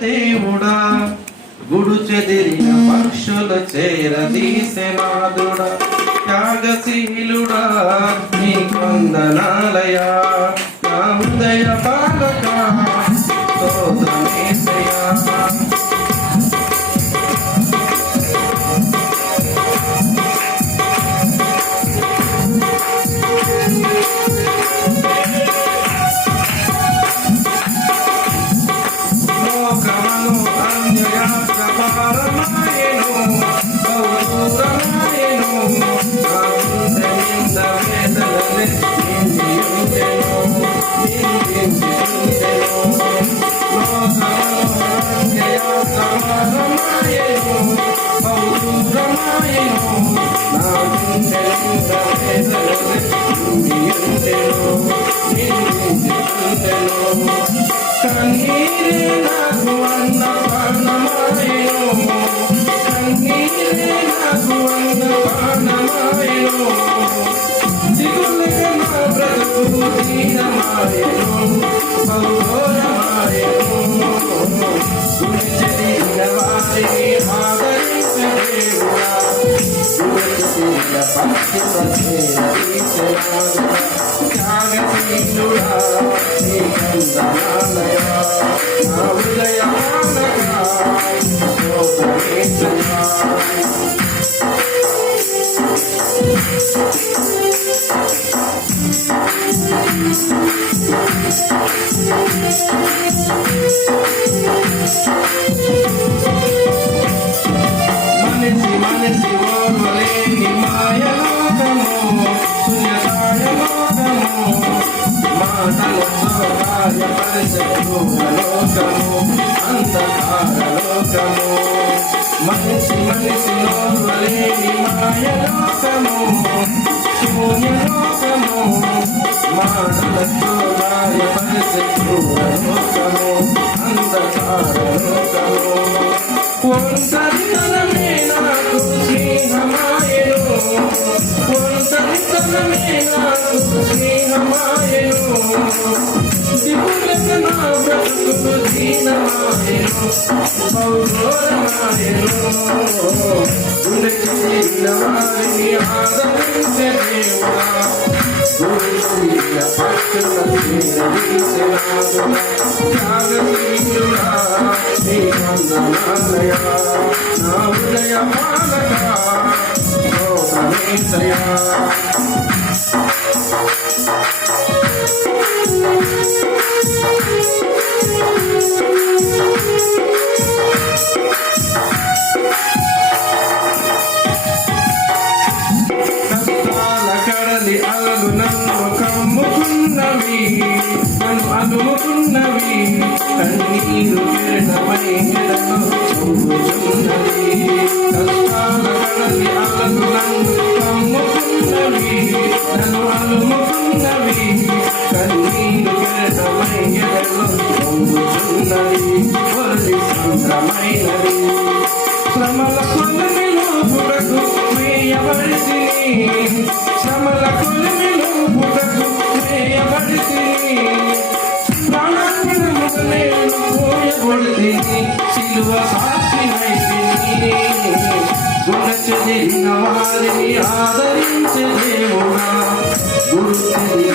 దేవుడా గుడు చెదిరిన పక్షుల చేరదీసే మాదుడా త్యాగశీలుడా నీ కొందనాలయా నా హృదయ పాలక స్తోత్రమేసయ్యా కన్నీరే నాకు అన్న ప్రాణమాయను కన్నీరే నాకు అన్న ప్రాణమాయను దిగులుగా నా బ్రతుకు దీనమాయను బహుఘోరమాయను గుణించిన వారిని ఆదరించే దేవుడా గుణించిన పక్షుల త్యాగశీలుడా నీ కందనాలయా నా హృదయానగా స్తోత్రమేసయ్యా మనిషి ఓర్వలేని మాయలోకము శూన్యకాయలోకము మాటలతో కార్యపరిచే లోకము అంధకారలోకము మనిషి ఓర్వలేని మాయలోకము శూన్యలోకము మాటలతో కార్యపరిచే లోకము అంధకారలోకము ఒంటరితనమే నాకు స్నేహమాయను ఒంటరితనమే నాకు స్నేహమాయను దిగులుగా నా బ్రతుకు దీనమాయను బహుఘోరమాయను గుణించిన వారిని ఆదరించే దేవుడా గుణించిన పక్షుల చేరదీసే నాదుడా త్యాగశీలుడా నీ వందనాలయా నా హృదయ పాలక స్తోత్రమేసయ్యా కష్టాల కడలి అలలు నన్ను కమ్ముకున్నవి నన్ను అలుముకున్నవి కన్నీరు కిరణమై కిరణు చూపుచున్నది కష్టాల కడలి అలలు నన్ను కమ్ముకున్నవి నన్ను అలుముకున్నవి కన్నీరు కిరణమై కిరణు చూపుచున్నది వరది సంద్రమైనది శ్రమల కొలిమిలో పుటకు వేయబడితిని శ్రమల కొలిమిలో పుటకు వేయబడితిని ప్రాణముగా నేను పోయబడితిని సిలువ సాక్షినైతిని గుణ చెదిరిన వారిని ఆదరించే దేవుడా గురు చెదిరిన